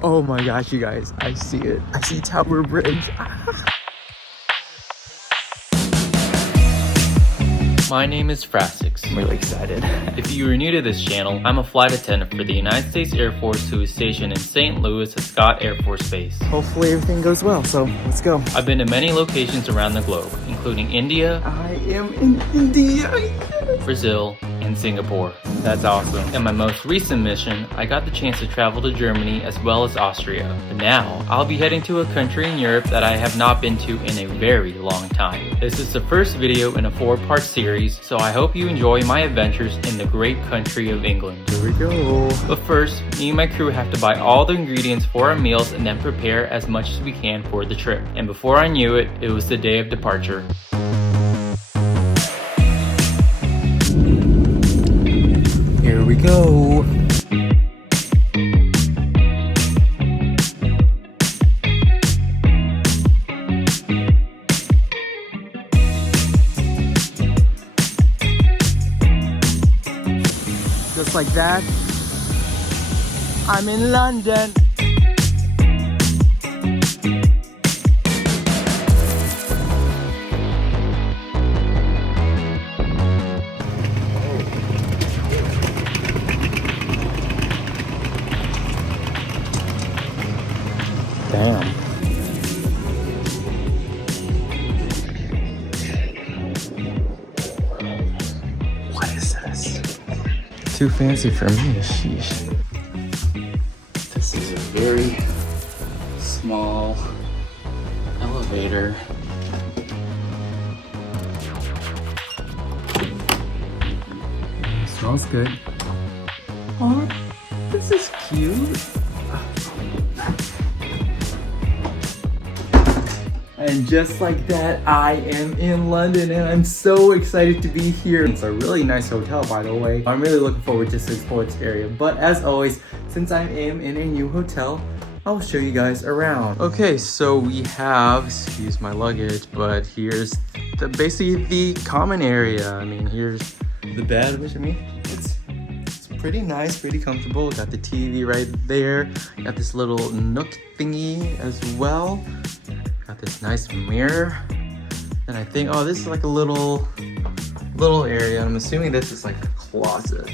Oh my gosh, you guys, I see it. I see Tower Bridge. My name is Frassix. I'm really excited. If you are new to this channel, I'm a flight attendant for the United States Air Force who is stationed in St. Louis at Scott Air Force Base. Hopefully everything goes well, so let's go. I've been to many locations around the globe, including India. I am in India. Brazil, and Singapore. That's awesome. In my most recent mission, I got the chance to travel to Germany as well as Austria. But now, I'll be heading to a country in Europe that I have not been to in a very long time. This is the first video in a 4-part series, so I hope you enjoy my adventures in the great country of England. Here we go. But first, me and my crew have to buy all the ingredients for our meals and then prepare as much as we can for the trip. And before I knew it, it was the day of departure. Here we go. Just like that, I'm in London. Damn. What is this? Too fancy for me, sheesh. This is a very small elevator. Smells good. Oh, this is cute. And just like that, I am in London and I'm so excited to be here. It's a really nice hotel, by the way. I'm really looking forward to explore this area. But as always, since I am in a new hotel, I'll show you guys around. Okay, so we have, excuse my luggage, but here's basically the common area. I mean, here's the bed, which I mean, it's pretty nice, pretty comfortable. Got the TV right there. Got this little nook thingy as well. Got this nice mirror. And I think, oh, this is like a little area. I'm assuming this is like a closet.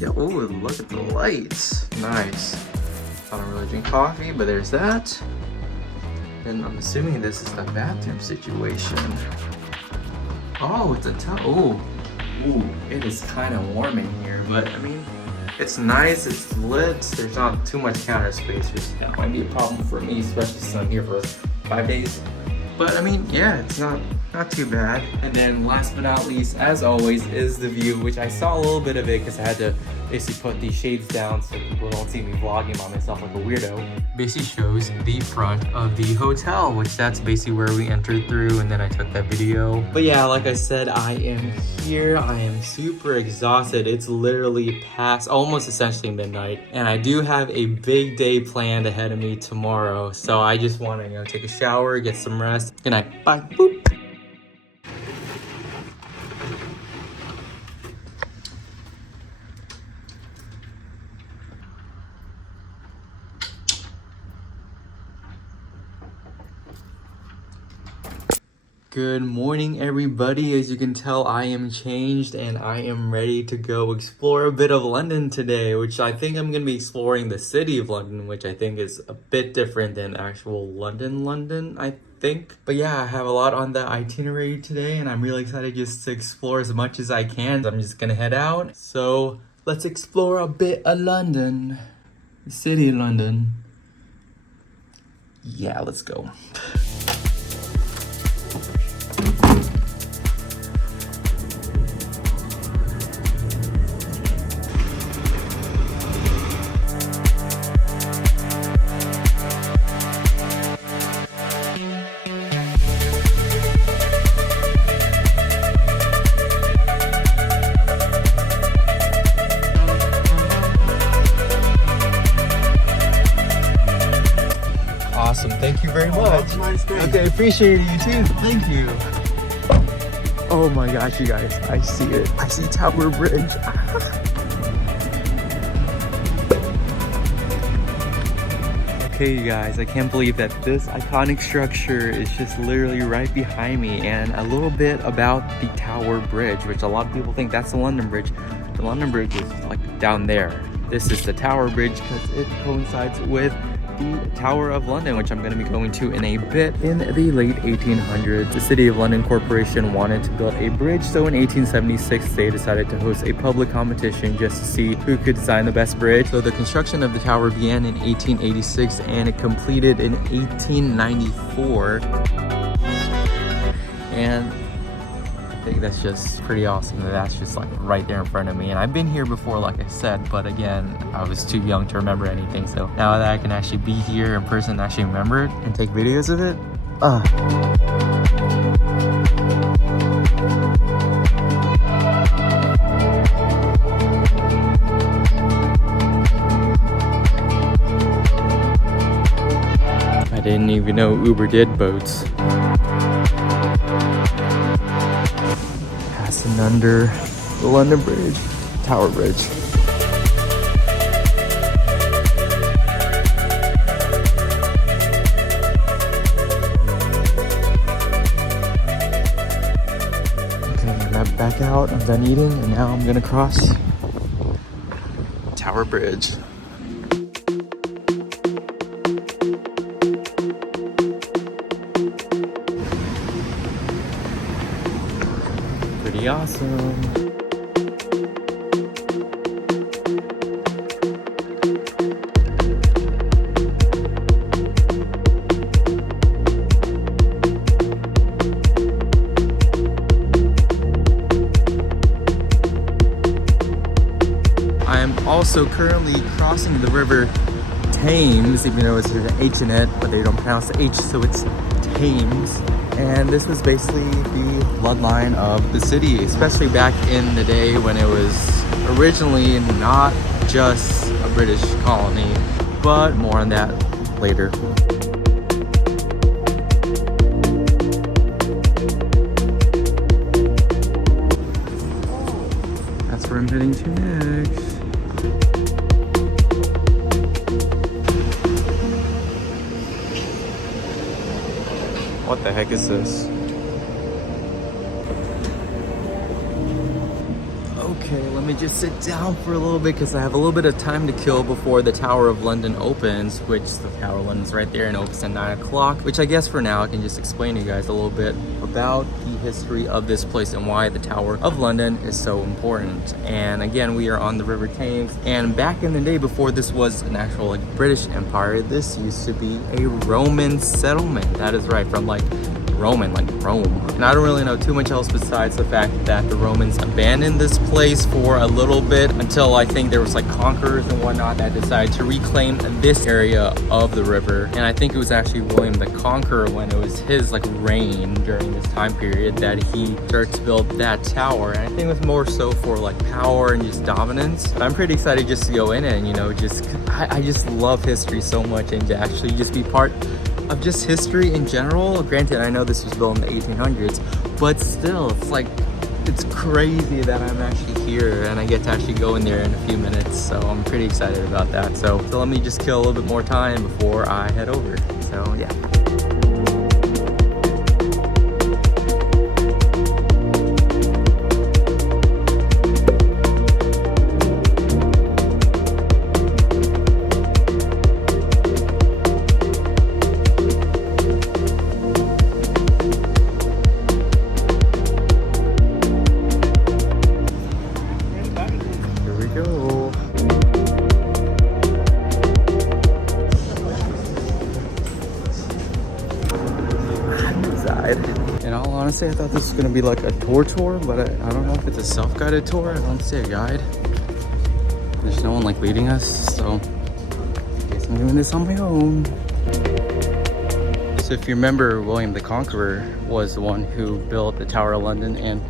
Yeah, oh, look at the lights. Nice. I don't really drink coffee, but there's that. And I'm assuming this is the bathroom situation. Oh, it's a tub. Oh, ooh, it is kind of warm in here, but I mean, it's nice, it's lit, there's not too much counter space, which that might be a problem for me, especially since I'm here for 5 days. But I mean, yeah, it's not too bad. And then last but not least, as always, is the view, which I saw a little bit of it because I had to basically put these shades down so people don't see me vlogging by myself like a weirdo. Basically shows the front of the hotel, which that's basically where we entered through, and then I took that video. But yeah, like I said, I am here. I am super exhausted. It's literally past almost essentially midnight, and I do have a big day planned ahead of me tomorrow. So I just want to, take a shower, get some rest. Good night. Bye. Boop. Good morning, everybody. As you can tell, I am changed and I am ready to go explore a bit of London today, which I think I'm going to be exploring the city of London, which I think is a bit different than actual London, I think. But yeah, I have a lot on the itinerary today and I'm really excited just to explore as much as I can. I'm just going to head out. So let's explore a bit of London, the city of London. Yeah, let's go. Awesome, thank you very much. Nice day. Okay, appreciate you too. Thank you. Oh my gosh, you guys, I see it. I see Tower Bridge. Okay, you guys, I can't believe that this iconic structure is just literally right behind me, and a little bit about the Tower Bridge, which a lot of people think that's the London Bridge. The London Bridge is like down there. This is the Tower Bridge because it coincides with the Tower of London, which I'm going to be going to in a bit. In the late 1800s, the City of London Corporation wanted to build a bridge, so in 1876 they decided to host a public competition just to see who could design the best bridge. So the construction of the tower began in 1886 and it completed in 1894. And I think that's just pretty awesome that that's just like right there in front of me. And I've been here before, like I said, but again, I was too young to remember anything. So now that I can actually be here in person and actually remember it and take videos of it, I didn't even know Uber did boats. Passing under the London Bridge, Tower Bridge. Okay, I'm back out, I'm done eating, and now I'm gonna cross Tower Bridge. Pretty awesome. I am also currently crossing the river Thames, even though there's an H in it, but they don't pronounce the H, so it's Thames. And this was basically the bloodline of the city, especially back in the day when it was originally not just a British colony, but more on that later. That's where I'm heading to next. What the heck is this? Okay, let me just sit down for a little bit because I have a little bit of time to kill before the Tower of London opens, which the Tower of London's right there and opens at 9 o'clock, which I guess for now I can just explain to you guys a little bit about the history of this place and why the Tower of London is so important. And again, we are on the River Thames, and back in the day before this was an actual like British Empire, this used to be a Roman settlement. That is right, from like Roman, like Rome. And I don't really know too much else besides the fact that the Romans abandoned this place for a little bit until I think there was like conquerors and whatnot that decided to reclaim this area of the river. And I think it was actually William the Conqueror, when it was his like reign during this time period, that he started to build that tower. And I think it was more so for like power and just dominance. But I'm pretty excited just to go in and, you know, I just love history so much, and to actually just be part of just history in general. Granted, I know this was built in the 1800s, but still, it's like, it's crazy that I'm actually here and I get to actually go in there in a few minutes. So I'm pretty excited about that. So let me just kill a little bit more time before I head over. So yeah. In all honesty, I thought this was gonna be like a tour, but I don't know if it's a self-guided tour. I don't see a guide. There's no one like leading us, so I guess I'm doing this on my own. So if you remember, William the Conqueror was the one who built the Tower of London, and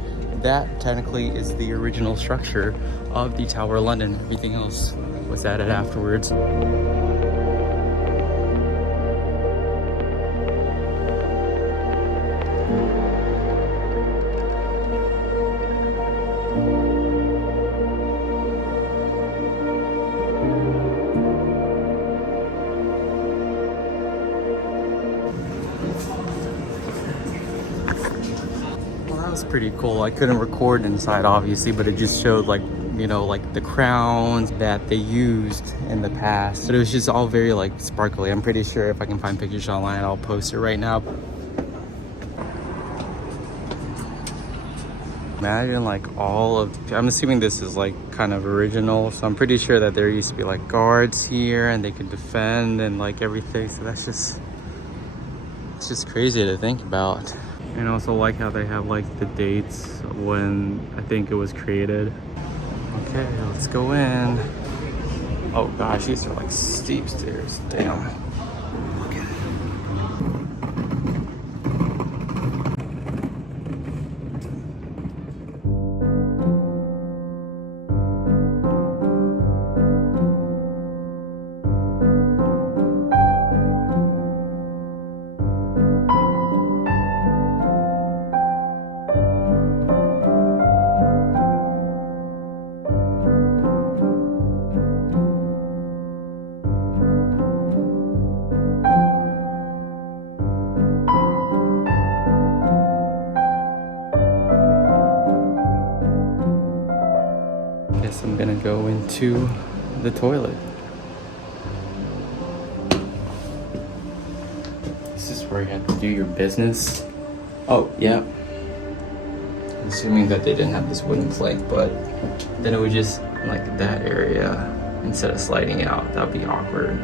that technically is the original structure of the Tower of London. Everything else was added afterwards. was pretty cool. I couldn't record inside obviously, but it just showed like, you know, like the crowns that they used in the past. But it was just all very like sparkly. I'm pretty sure if I can find pictures online, I'll post it right now. Imagine like all of, I'm assuming this is like kind of original, so I'm pretty sure that there used to be like guards here and they could defend and like everything. So that's just, it's just crazy to think about. And also like how they have like the dates when I think it was created. Okay, let's go in. Oh gosh, these are like steep stairs. Damn. Look at it. Guess I'm gonna go into the toilet. This is where you have to do your business. Oh, yeah. I'm assuming that they didn't have this wooden plank, but then it would just like that area instead of sliding out. That would be awkward.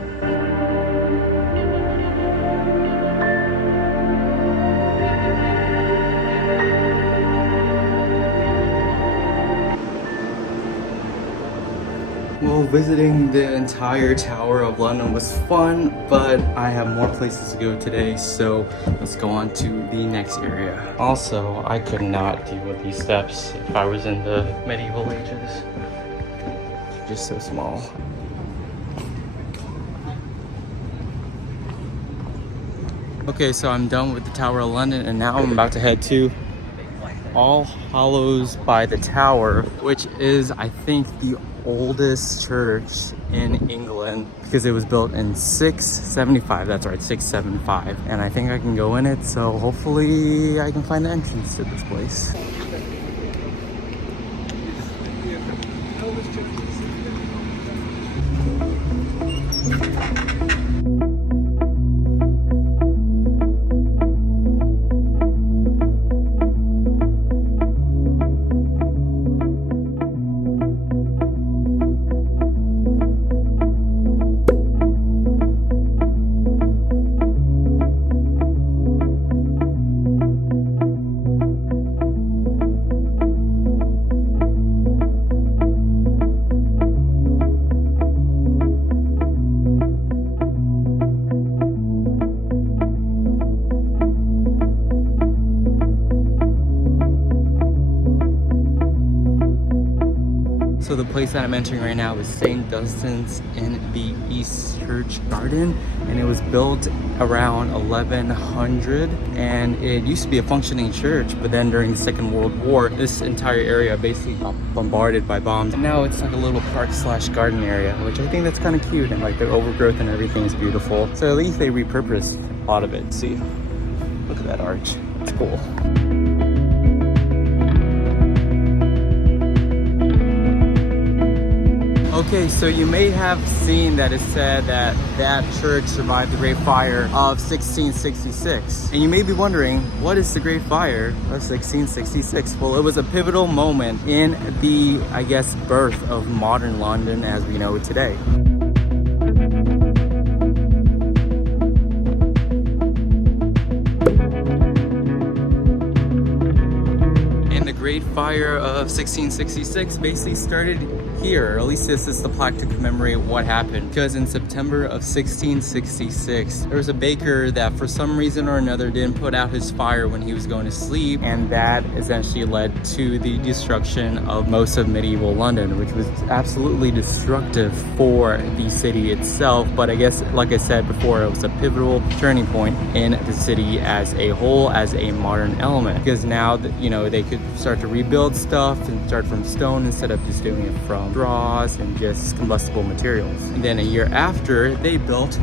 Well, visiting the entire Tower of London was fun, but I have more places to go today, so let's go on to the next area. Also, I could not deal with these steps if I was in the medieval ages. They're just so small. Okay, so I'm done with the Tower of London, and now I'm about to head to All Hallows by the Tower, which is, I think, the oldest church in England because it was built in 675. That's right, 675. And I think I can go in it, so hopefully I can find the entrance to this place. So the place that I'm entering right now is St. Dunstan's in the East Church Garden, and it was built around 1100, and it used to be a functioning church, but then during the Second World War, this entire area basically got bombarded by bombs. And now it's like a little park/garden area, which I think that's kind of cute, and like the overgrowth and everything is beautiful. So at least they repurposed a lot of it. See, look at that arch, it's cool. Okay, so you may have seen that it said that that church survived the Great Fire of 1666. And you may be wondering, what is the Great Fire of 1666? Well, it was a pivotal moment in the, I guess, birth of modern London as we know it today. And the Great Fire of 1666 basically started here, or at least this is the plaque to commemorate what happened. Because in September of 1666, there was a baker that for some reason or another didn't put out his fire when he was going to sleep, and that essentially led to the destruction of most of medieval London, which was absolutely destructive for the city itself. But I guess, like I said before, it was a pivotal turning point in the city as a whole, as a modern element, because now that, you know, they could start to rebuild stuff and start from stone instead of just doing it from straws and just combustible materials. And then a year after, they built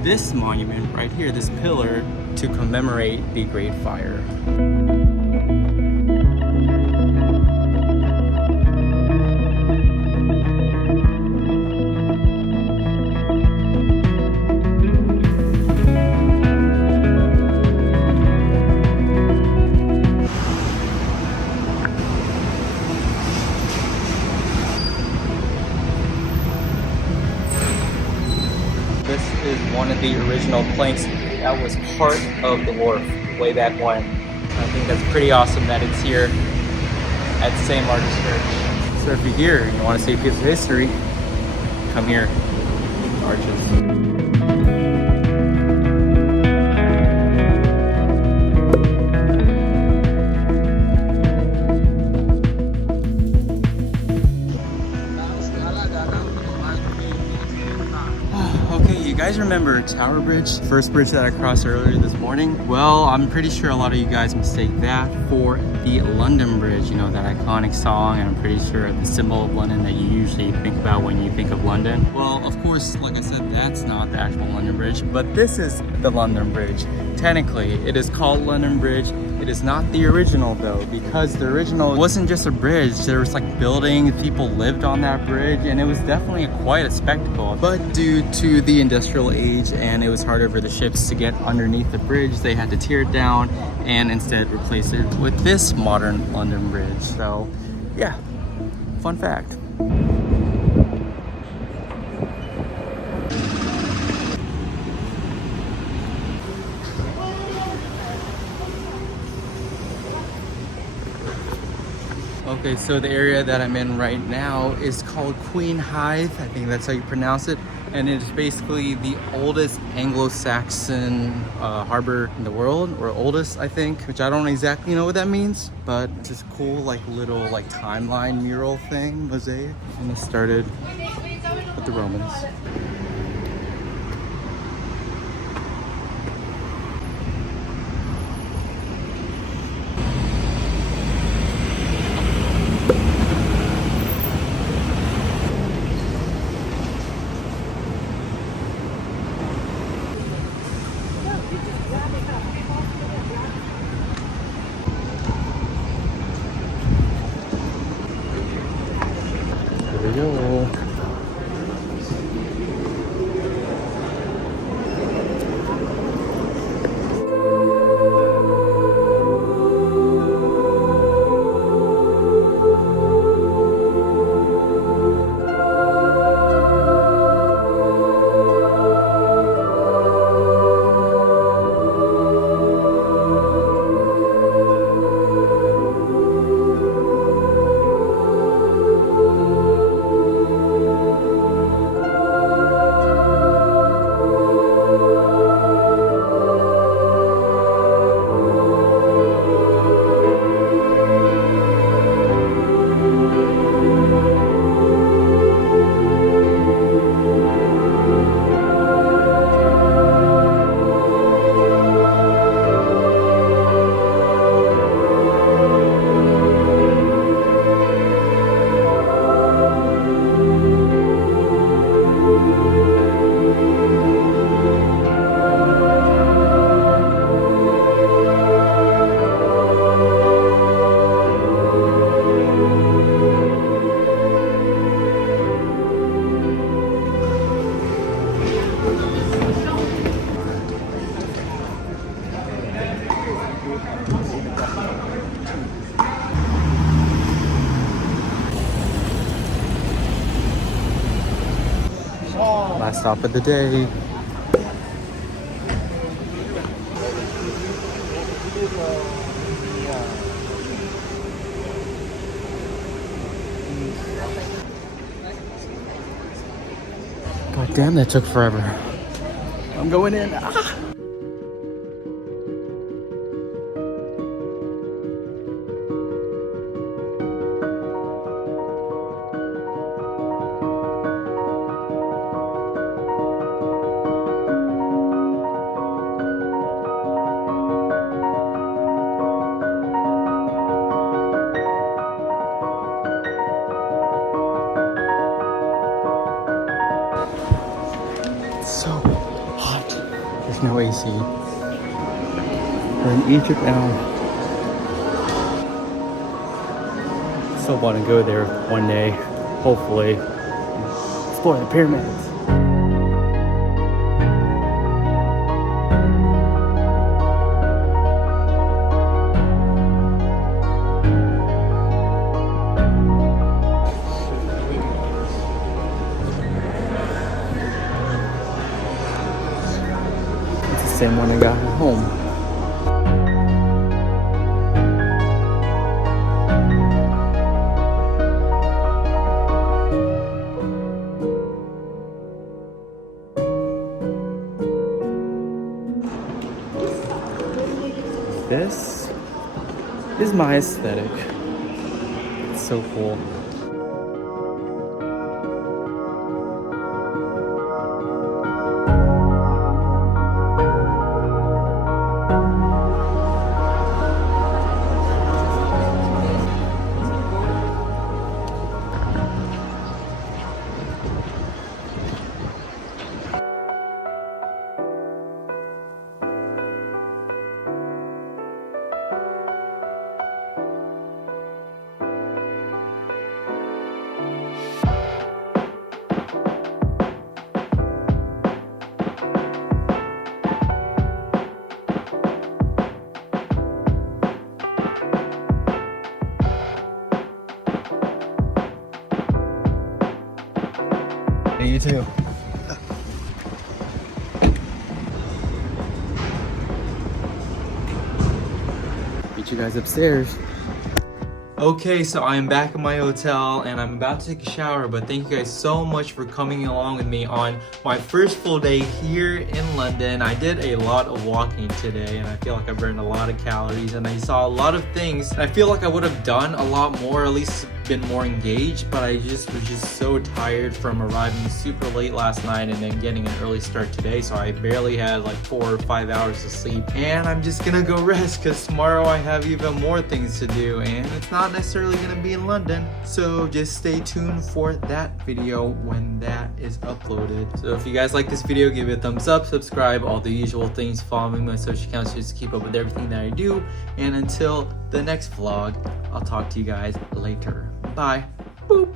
this monument right here, this pillar, to commemorate the Great Fire. is one of the original planks that was part of the wharf way back when. I think that's pretty awesome that it's here at St. Martin's Church. So if you're here and you want to see a piece of history, come here. Arches. You guys remember Tower Bridge? First bridge that I crossed earlier this morning? Well, I'm pretty sure a lot of you guys mistake that for the London Bridge, you know, that iconic song, and I'm pretty sure the symbol of London that you usually think about when you think of London. Well, of course, like I said, that's not the actual London Bridge, but this is the London Bridge. Technically, it is called London Bridge. It is not the original though, because the original wasn't just a bridge. There was like buildings, people lived on that bridge, and it was definitely quite a spectacle. But due to the industrial age and it was harder for the ships to get underneath the bridge, they had to tear it down and instead replace it with this modern London Bridge. So yeah, fun fact. Okay, so the area that I'm in right now is called Queenhithe. I think that's how you pronounce it. And it's basically the oldest Anglo-Saxon harbor in the world, or oldest, I think, which I don't exactly know what that means, but it's this cool like little like timeline mural thing, mosaic. And it started with the Romans. Here we go. Last stop of the day. God damn, that took forever. I'm going in. Ah! So hot. There's no AC. We're in Egypt now. Still want to go there one day, hopefully. Explore the pyramids. same when I got home. This is my aesthetic. It's so cool. You too. Meet you guys upstairs. Okay, so I am back at my hotel and I'm about to take a shower, but thank you guys so much for coming along with me on my first full day here in London. I did a lot of walking today and I feel like I burned a lot of calories and I saw a lot of things. And I feel like I would have done a lot more, at least been more engaged, but I was just so tired from arriving super late last night and then getting an early start today, so I barely had like 4 or 5 hours of sleep. And I'm just gonna go rest because tomorrow I have even more things to do and it's not necessarily gonna be in London, so just stay tuned for that video when that is uploaded. So if you guys like this video, give it a thumbs up, subscribe, all the usual things, follow me on my social accounts just to keep up with everything that I do, and until the next vlog, I'll talk to you guys later. Bye. Boop.